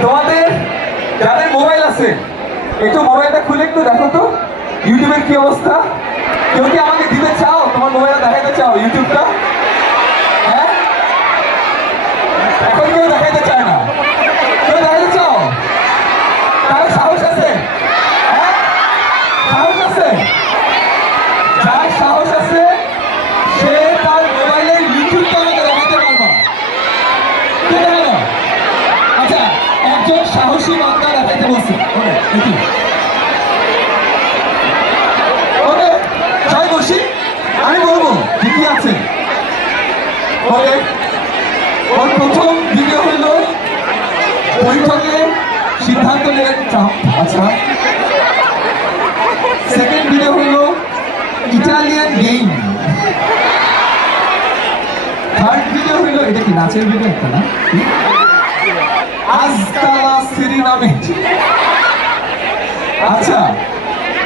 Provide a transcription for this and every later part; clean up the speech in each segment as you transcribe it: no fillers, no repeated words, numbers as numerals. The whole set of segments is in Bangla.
তোমাদের যাদের মোবাইল আছে একটু মোবাইলটা খুলে একটু দেখো তো ইউটিউবের কি অবস্থা। কেউ কি আমাকে দিতে চাও? তোমার মোবাইলটা দেখাইতে চাও ইউটিউবটা? হ্যাঁ, এখন কেউ দেখাইতে চায় না। কেউ দেখাইতে চাও? কারো সাহস আছে? হ্যাঁ, সাহস আছে? যার সাহস আছে সে তার মোবাইলে ইউটিউবটা আমাকে দেখাতে পারবা। কে দেখাবে? আচ্ছা, একজন সাহসী বান্দা দেখাইতে বলছে। ওকে দেখি, ওকে সবাই বসি, আমি বলবো ঠিকই আছে। ওকে, ওর প্রথম ভিডিও হইল বৈঠকে সিদ্ধান্ত নিলেন ট্রাম্প। আচ্ছা, সেকেন্ড ভিডিও হইল ইটালিয়ান গেম। থার্ড ভিডিও হইল, এটা কি নাচের ভিডিও একটা না? আজকালা সিরিনামে। আচ্ছা,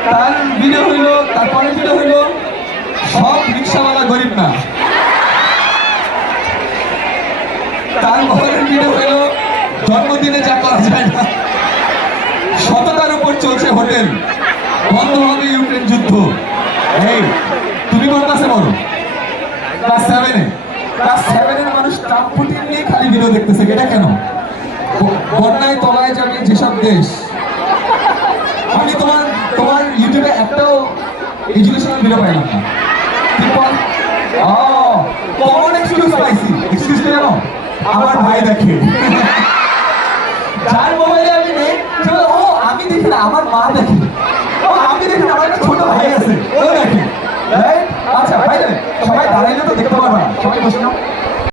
তার ভিডিও হইল, তারপরে ভিডিও হইল সব রিক্সাওয়ালা গরিব না। তারপরের ভিডিও হইল জন্মদিনে যা করা যায় না। সততার উপর চলছে হোটেল, বন্ধ হবে ইউক্রেন যুদ্ধ। এই তুমি কোন ক্লাসে পড়ো? ক্লাস 7-এ। ক্লাস 7-এর মানুষ ট্রাম্প পুতিন নিয়ে খালি ভিডিও দেখতেছে, এটা কেন? বন্যায় তলায় যাবে যেসব দেশ। আমি তোমার তোমার ইউটিউবে একটাও এডুকেশনাল ভিডিও পাইলাম না। কমন এক্সকিউজ পাইছি। এক্সকিউজ কেন? আমার ভাই দেখে। যার মোবাইলে আমি নেই, ও আমি দেখি না, আমার মা দেখে। ও আমি দেখি না, আমার একটা ছোট ভাই আছে, ও দেখে। আচ্ছা ভাই, সবাই দাঁড়াইলে তো দেখতে পারবা না, সবাই বসে নাও।